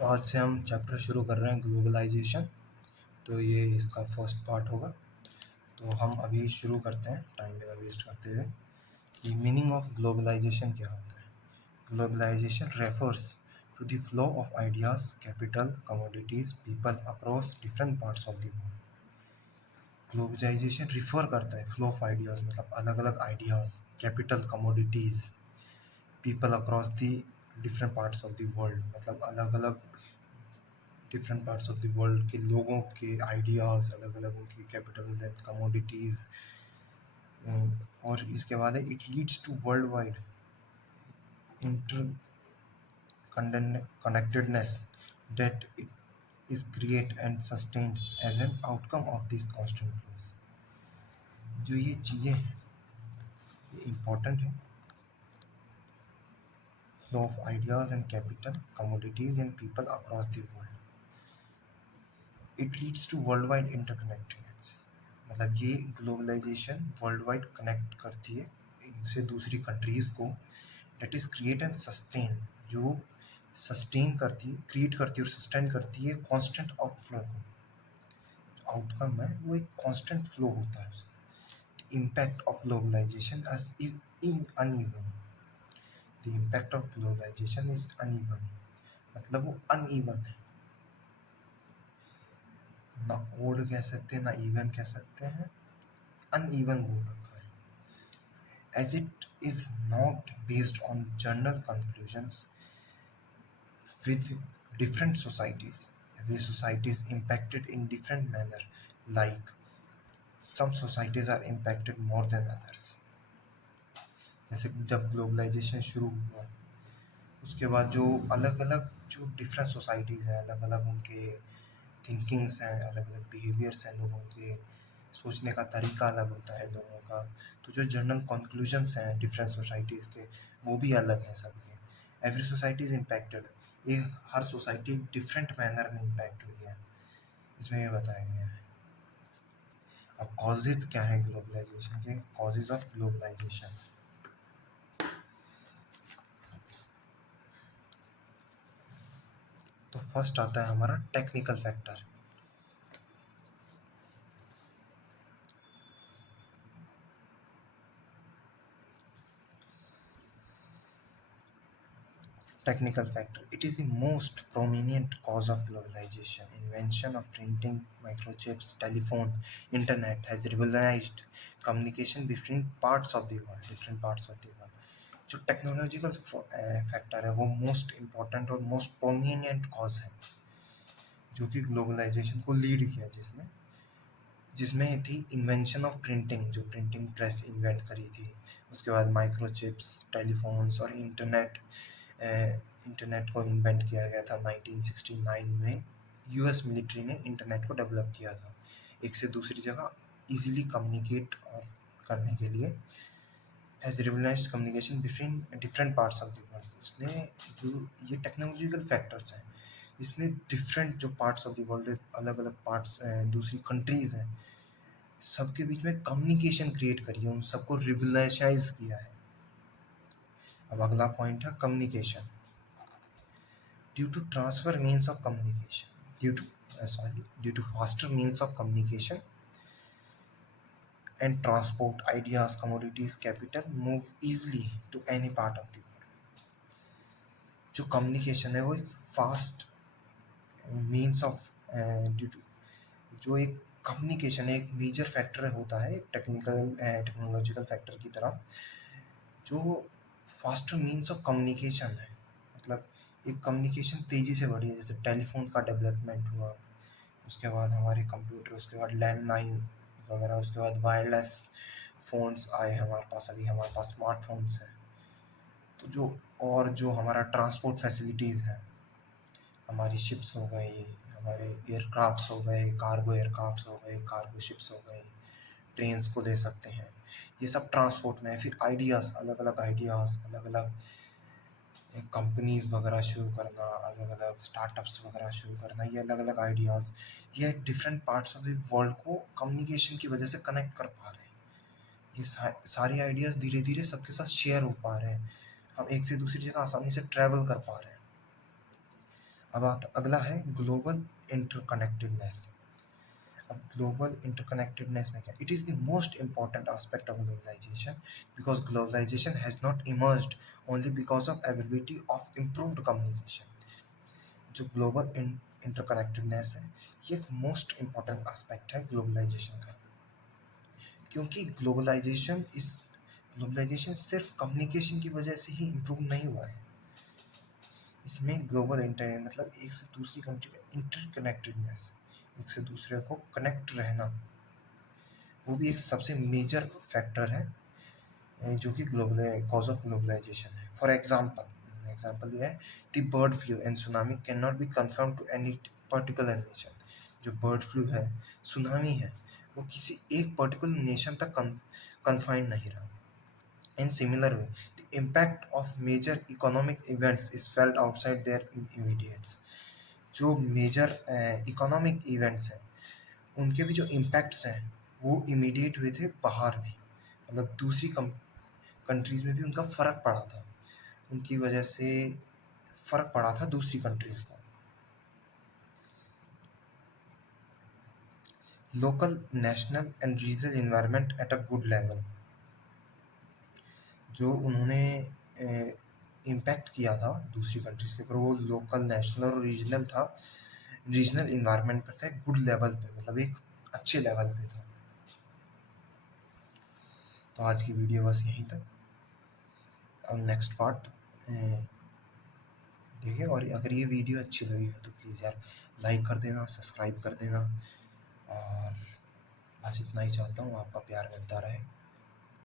तो आज से हम चैप्टर शुरू कर रहे हैं ग्लोबलाइजेशन। तो ये इसका फर्स्ट पार्ट होगा। तो हम अभी शुरू करते हैं टाइम बिना वेस्ट करते हुए कि मीनिंग ऑफ ग्लोबलाइजेशन क्या होता है। Globalization refers to the flow of ideas, capital, commodities, people across different parts of the world. Globalization refer करता है फ्लो ऑफ आइडियाज़ मतलब अलग अलग ideas, capital, commodities, people across the different parts of the world मतलब अलग अलग different parts of the world के लोगों के आइडियाज़, अलग अलग उनकी कैपिटल एंड कमोडिटीज़। और इसके बाद है it leads to world wide inter connectedness that it is created and sustained as an outcome of these constant flows। जो ये चीज़ें हैं ये इम्पोर्टेंट है। Flow of ideas and capital, commodities and people across the world. It leads to world wide interconnectedness मतलब ये globalisation world wide connect करती है इनसे दूसरी कंट्रीज़ को। That is create and sustain जो सस्टेन करती है, क्रिएट करती है और सस्टेन करती है कांस्टेंट ऑफ फ्लो को। आउटकम है वो एक कांस्टेंट फ्लो होता है उसका। Impact of globalization is uneven. The impact of globalization is uneven मतलब वो अनइवन है, ना ओड कह सकते हैं ना इवन कह सकते हैं, अनइवन बोल रखा है। As it is not based on general conclusions with different societies. Every society is impacted in different manner. Like some societies are impacted more than others. जैसे जब ग्लोबलाइजेशन शुरू हुआ उसके बाद जो अलग अलग जो डिफरेंट सोसाइटीज़ हैं, अलग अलग उनके थिंकिंग्स हैं, अलग अलग बिहेवियर्स हैं, लोगों के सोचने का तरीका अलग होता है लोगों का। तो जो जनरल कंक्लूजन्स हैं डिफरेंट सोसाइटीज़ के वो भी अलग हैं सबके। एवरी सोसाइटी इज़ इम्पैक्टेड, ये हर सोसाइटी डिफरेंट मैनर में इम्पैक्ट हुई है, इसमें ये बताया गया है। अब कॉजेज़ क्या है ग्लोबलाइजेशन के? Causes of globalization. तो फर्स्ट आता है हमारा technical factor. Technical factor. It is the most prominent cause of globalization. Invention of printing, microchips, telephone, internet has revolutionized communication between parts of the world, different parts of the world. जो technological factor है वो most important और most prominent cause है जो कि globalisation को lead किया, जिसमें थी इन्वेंशन ऑफ प्रिंटिंग, जो प्रिंटिंग प्रेस इन्वेंट करी थी। उसके बाद माइक्रोचिप्स, टेलीफोन्स और इंटरनेट को इन्वेंट किया गया था 1969 में। यूएस मिलिट्री ने इंटरनेट को डेवलप किया था एक से दूसरी जगह इजीली कम्युनिकेट और करने के लिए। Has revolutionised communication between different parts of the world. उसने जो ये टेक्नोलॉजिकल फैक्टर्स हैं इसने डिफरेंट जो पार्ट्स ऑफ द वर्ल्ड, अलग अलग पार्ट्स दूसरी कंट्रीज़ हैं, सबके बीच में कम्युनिकेशन क्रिएट करी है, उन सबको रिवोल्यूशनाइज किया है। अब अगला पॉइंट है communication. Due to transfer means of communication, due to faster means of communication and transport, ideas, commodities, capital move easily to any part of the world। जो कम्युनिकेशन है वो एक फास्ट मीन्स ऑफ जो एक communication है एक major factor होता है टेक्नोलॉजिकल फैक्टर की तरह, जो फास्टर मीन्स ऑफ कम्युनिकेशन है। मतलब एक कम्युनिकेशन तेज़ी से बढ़ी है, जैसे टेलीफोन का डेवलपमेंट हुआ, उसके बाद हमारे कंप्यूटर, उसके बाद लैंडलाइन वगैरह, उसके बाद वायरलेस फ़ोन्स आए हमारे पास, अभी हमारे पास स्मार्टफोन्स हैं। तो जो हमारा ट्रांसपोर्ट फैसिलिटीज़ हैं, हमारी शिप्स हो गई, हमारे एयरक्राफ्ट्स हो गए, कार्गो एयरक्राफ्ट्स हो गए, कार्गो शिप्स हो गई, ट्रेन्स को ले सकते हैं, ये सब ट्रांसपोर्ट में है। फिर आइडियाज़, अलग अलग आइडियाज़, अलग अलग कंपनीज़ वगैरह शुरू करना, अलग अलग स्टार्टअप्स वगैरह शुरू करना, ये अलग अलग आइडियाज़ ये different parts of the world को कम्युनिकेशन की वजह से कनेक्ट कर पा रहे हैं। ये सारे आइडियाज़ धीरे धीरे सबके साथ शेयर हो पा रहे हैं, हम एक से दूसरी जगह आसानी से ट्रैवल कर पा रहे हैं। अब आता अगला है ग्लोबल इंटरकनेक्टेडनेस। अब ग्लोबल इंटरकनेक्टेडनेस में क्या, it is the most important aspect of globalization because globalization has not emerged only because of availability of improved communication. जो ग्लोबल इंटरकनेक्टेडनेस है, ये एक मोस्ट इंपॉर्टेंट एस्पेक्ट है ग्लोबलाइजेशन का, क्योंकि ग्लोबलाइजेशन सिर्फ कम्युनिकेशन की वजह से ही इम्प्रूव नहीं हुआ है। इसमें ग्लोबल इंटर मतलब एक से दूसरी कंट्री का इंटरकनेक्टेडनेस, एक से दूसरे को कनेक्ट रहना, वो भी एक सबसे मेजर फैक्टर है जो कि ग्लोबल कॉज ऑफ ग्लोबलाइजेशन है। फॉर एग्जाम्पल ये है, the bird flu and tsunami can not be confirm to any particular nation. जो बर्ड फ्लू है, सुनामी है, वो किसी एक पर्टिकुलर नेशन तक कन्फाइंड नहीं रहा। In similar way, the impact of major economic events is felt outside their immediates. जो मेजर इकोनॉमिक इवेंट्स हैं, उनके भी जो इम्पैक्ट्स हैं वो इमीडिएट हुए थे बाहर भी, मतलब दूसरी कंट्रीज़ में भी उनका फ़र्क पड़ा था, उनकी वजह से फ़र्क पड़ा था दूसरी कंट्रीज़ को। Local, national and regional environment at a good level. जो उन्होंने इम्पैक्ट किया था दूसरी कंट्रीज़ के ऊपर, वो लोकल, नेशनल और रीजनल था, रीजनल इन्वायरमेंट पर था, एक गुड लेवल पे, मतलब एक अच्छे लेवल पे था। तो आज की वीडियो बस यहीं तक। अब नेक्स्ट पार्ट देखिए, और अगर ये वीडियो अच्छी लगी हो तो प्लीज़ यार लाइक कर देना, सब्सक्राइब कर देना, और बस इतना ही चाहता हूँ, आपका प्यार मिलता रहे।